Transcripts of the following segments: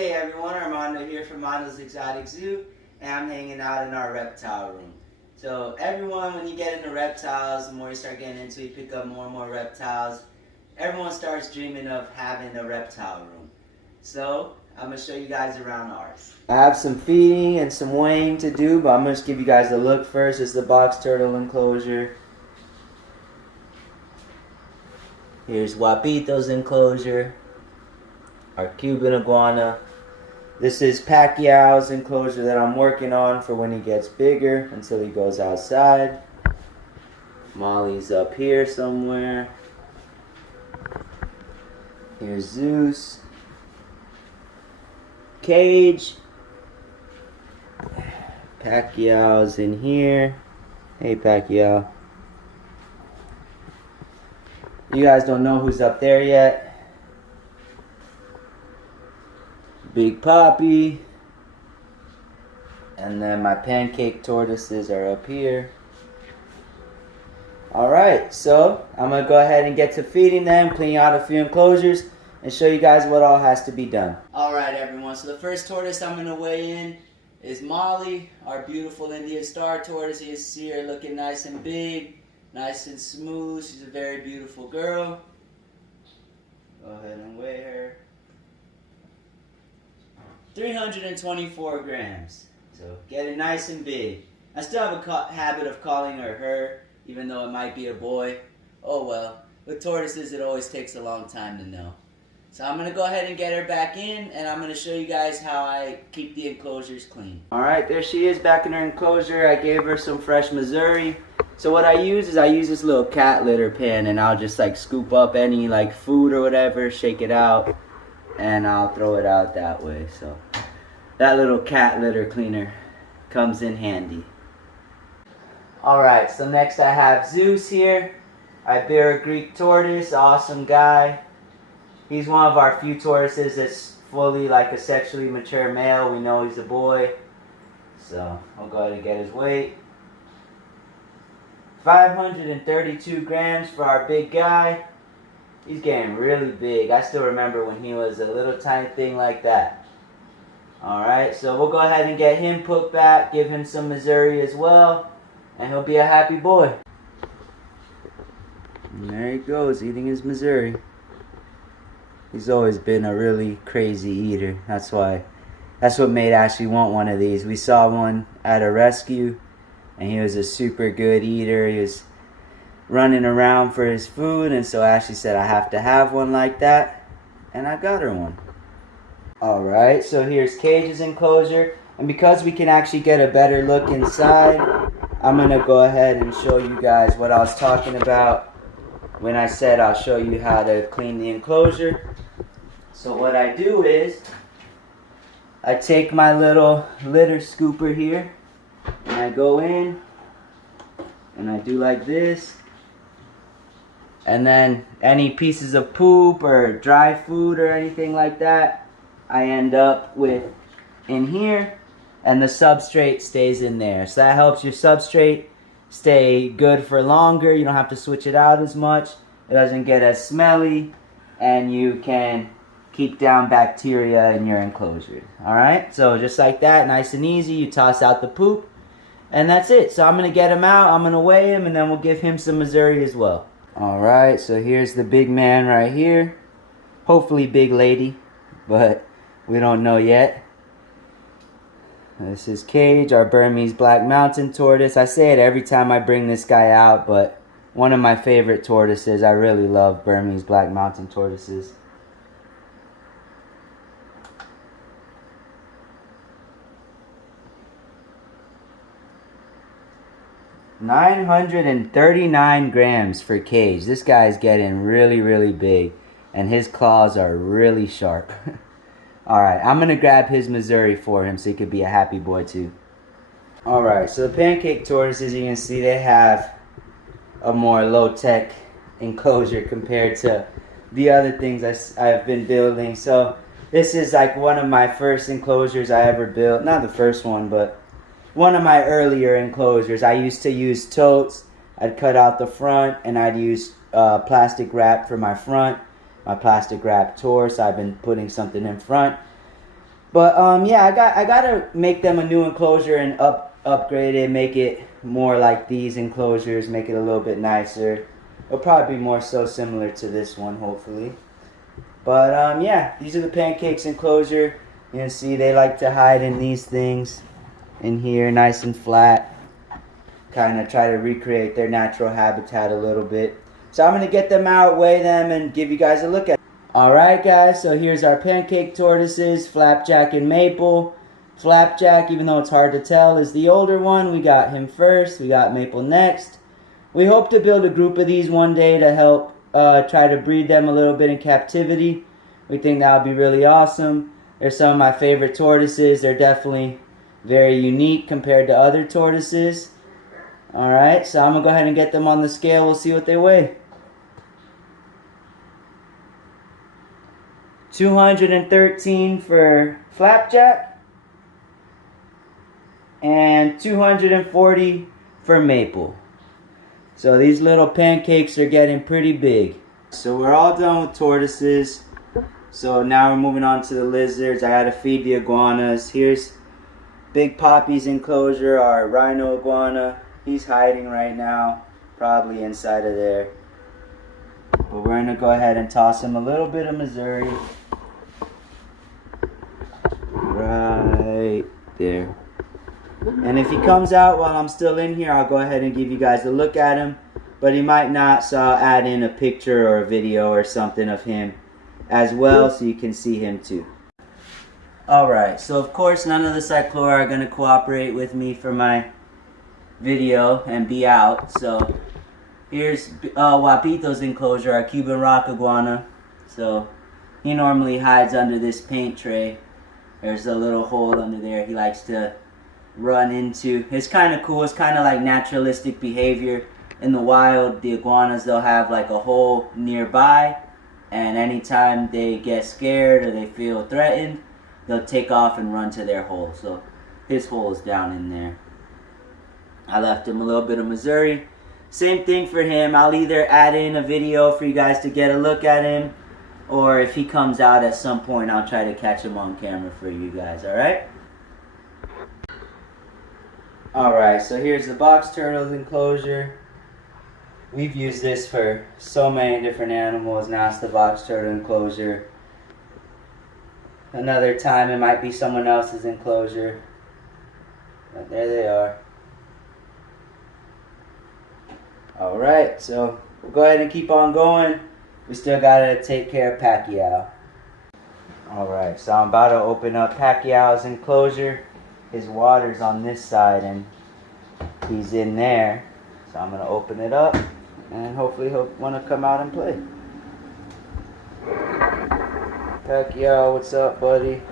Hey everyone, Armando here from Armando's Exotic Zoo, and I'm hanging out in our reptile room. So everyone, when you get into reptiles, the more you start getting into it, you pick up more and more reptiles. Everyone starts dreaming of having a reptile room. So I'm going to show you guys around ours. I have some feeding and some weighing to do, but I'm going to give you guys a look first. This is the box turtle enclosure. Here's Wapito's enclosure. Our Cuban iguana. This is Pacquiao's enclosure that I'm working on for when he gets bigger until he goes outside. Molly's up here somewhere. Here's Zeus. Cage. Pacquiao's in here. Hey Pacquiao. You guys don't know who's up there yet. Big Poppy, and then my Pancake tortoises are up here. Alright, so I'm going to go ahead and get to feeding them, clean out a few enclosures, and show you guys what all has to be done. Alright everyone, so the first tortoise I'm going to weigh in is Molly, our beautiful Indian star tortoise. You see her looking nice and big, nice and smooth. She's a very beautiful girl. Go ahead and weigh her. 324 grams, so getting nice and big. I still have a habit of calling her, even though it might be a boy. Oh well, with tortoises it always takes a long time to know. So I'm going to go ahead and get her back in, and I'm going to show you guys how I keep the enclosures clean. Alright, there she is back in her enclosure. I gave her some fresh Missouri. So what I use is this little cat litter pan, and I'll just like scoop up any like food or whatever, shake it out, and I'll throw it out that way. So that little cat litter cleaner comes in handy. Alright, so next I have Zeus here. Iberian Greek tortoise, awesome guy. He's one of our few tortoises that's fully like a sexually mature male. We know he's a boy. So I'll go ahead and get his weight. 532 grams for our big guy. He's getting really big. I still remember when he was a little tiny thing like that. Alright, so we'll go ahead and get him put back, give him some Missouri as well, and he'll be a happy boy. And there he goes, eating his Missouri. He's always been a really crazy eater. That's what made Ashley want one of these. We saw one at a rescue, and he was a super good eater. He was running around for his food, and so Ashley said I have to have one like that, and I got her one. Alright, so here's Cage's enclosure, and because we can actually get a better look inside, I'm going to go ahead and show you guys what I was talking about when I said I'll show you how to clean the enclosure. So what I do is I take my little litter scooper here, and I go in and I do like this. And then any pieces of poop or dry food or anything like that, I end up with in here, and the substrate stays in there. So that helps your substrate stay good for longer. You don't have to switch it out as much. It doesn't get as smelly, and you can keep down bacteria in your enclosure. Alright, so just like that, nice and easy. You toss out the poop, and that's it. So I'm going to get him out, I'm going to weigh him, and then we'll give him some Missouri as well. Alright, so here's the big man right here. Hopefully big lady, but we don't know yet. This is Cage, our Burmese black mountain tortoise. I say it every time I bring this guy out, but one of my favorite tortoises. I really love Burmese black mountain tortoises. $939 grams for Cage. This guy's getting really, really big, and his claws are really sharp. Alright, I'm going to grab his Missouri for him so he could be a happy boy too. Alright, so the Pancake tortoises, you can see they have a more low-tech enclosure compared to the other things I've been building. So this is like one of my first enclosures I ever built. Not the first one, but one of my earlier enclosures. I used to use totes. I'd cut out the front, and I'd use plastic wrap for my front. My plastic wrap tore, so I've been putting something in front. But yeah, I gotta make them a new enclosure and upgrade it, make it more like these enclosures, make it a little bit nicer. It'll probably be more so similar to this one, hopefully. But yeah, these are the Pancake's enclosure. You can see they like to hide in these things in here, nice and flat. Kind of try to recreate their natural habitat a little bit. So I'm going to get them out, weigh them, and give you guys a look at it. Alright guys, so here's our Pancake tortoises, Flapjack and Maple. Flapjack, even though it's hard to tell, is the older one. We got him first, we got Maple next. We hope to build a group of these one day to help try to breed them a little bit in captivity. We think that would be really awesome. They're some of my favorite tortoises. They're definitely very unique compared to other tortoises. Alright, so I'm going to go ahead and get them on the scale. We'll see what they weigh. 213 for Flapjack and 240 for Maple. So these little pancakes are getting pretty big. So we're all done with tortoises. So now we're moving on to the lizards. I gotta feed the iguanas. Here's Big Poppy's enclosure, our Rhino Iguana. He's hiding right now, probably inside of there. But we're gonna go ahead and toss him a little bit of Missouri. Right there. And if he comes out while I'm still in here, I'll go ahead and give you guys a look at him. But he might not, so I'll add in a picture or a video or something of him as well so you can see him too. Alright, so of course none of the Cyclora are going to cooperate with me for my video and be out. So here's Wapito's enclosure, our Cuban rock iguana. So he normally hides under this paint tray. There's a little hole under there he likes to run into. It's kind of cool. It's kind of like naturalistic behavior. In the wild, the iguanas, they'll have like a hole nearby, and anytime they get scared or they feel threatened, they'll take off and run to their hole. So his hole is down in there. I left him a little bit of Missouri. Same thing for him. I'll either add in a video for you guys to get a look at him, or if he comes out at some point, I'll try to catch him on camera for you guys, alright? Alright, so here's the box turtles enclosure. We've used this for so many different animals. Now it's the box turtle enclosure. Another time it might be someone else's enclosure. But there they are. Alright, so we'll go ahead and keep on going. We still gotta take care of Pacquiao. Alright, so I'm about to open up Pacquiao's enclosure. His water's on this side and he's in there. So I'm gonna open it up and hopefully he'll wanna come out and play. Pacquiao, what's up, buddy?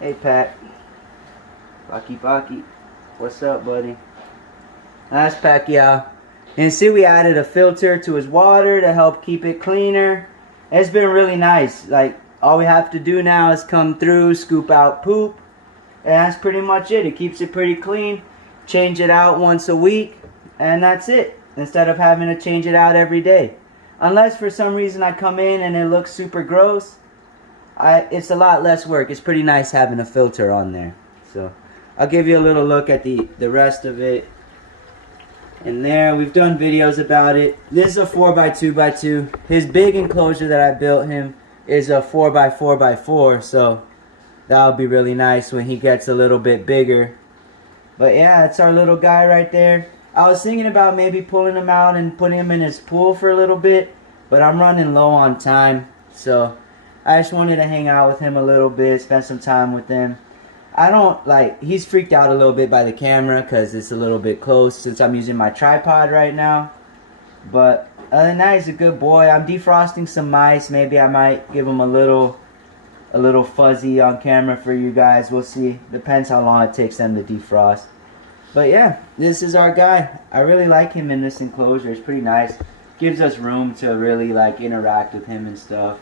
Hey, Pac. Baki. What's up, buddy? That's Pacquiao. And see, we added a filter to his water to help keep it cleaner. It's been really nice. Like, all we have to do now is come through, scoop out poop, and that's pretty much it. It keeps it pretty clean. Change it out once a week, and that's it. Instead of having to change it out every day. Unless for some reason I come in and it looks super gross, it's a lot less work. It's pretty nice having a filter on there. So I'll give you a little look at the rest of it. In there, we've done videos about it. This is a 4x2x2. His big enclosure that I built him is a 4x4x4, so that'll be really nice when he gets a little bit bigger. But yeah, it's our little guy right there. I was thinking about maybe pulling him out and putting him in his pool for a little bit, but I'm running low on time, so I just wanted to hang out with him a little bit, spend some time with him. He's freaked out a little bit by the camera because it's a little bit close since I'm using my tripod right now. But other than that, he's a good boy. I'm defrosting some mice. Maybe I might give him a little fuzzy on camera for you guys. We'll see. Depends how long it takes them to defrost. But yeah, this is our guy. I really like him in this enclosure. It's pretty nice. Gives us room to really like interact with him and stuff.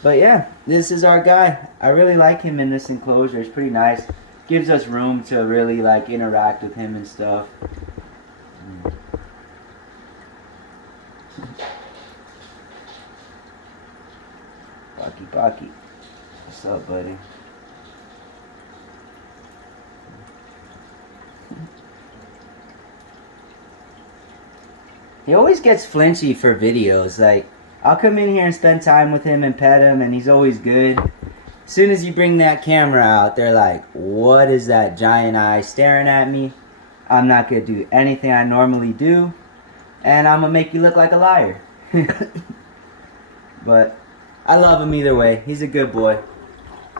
But yeah, this is our guy. I really like him in this enclosure. It's pretty nice. Gives us room to really like interact with him and stuff. Pocky, Pocky. What's up, buddy? He always gets flinchy for videos. Like, I'll come in here and spend time with him and pet him, and he's always good. As soon as you bring that camera out, they're like, what is that giant eye staring at me? I'm not going to do anything I normally do, and I'm going to make you look like a liar. But I love him either way. He's a good boy.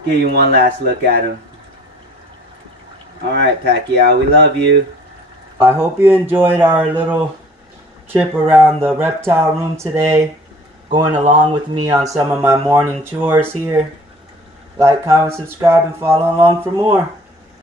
Give you one last look at him. Alright, Pacquiao, we love you. I hope you enjoyed our little trip around the reptile room today, going along with me on some of my morning chores here. Like, comment, subscribe, and follow along for more.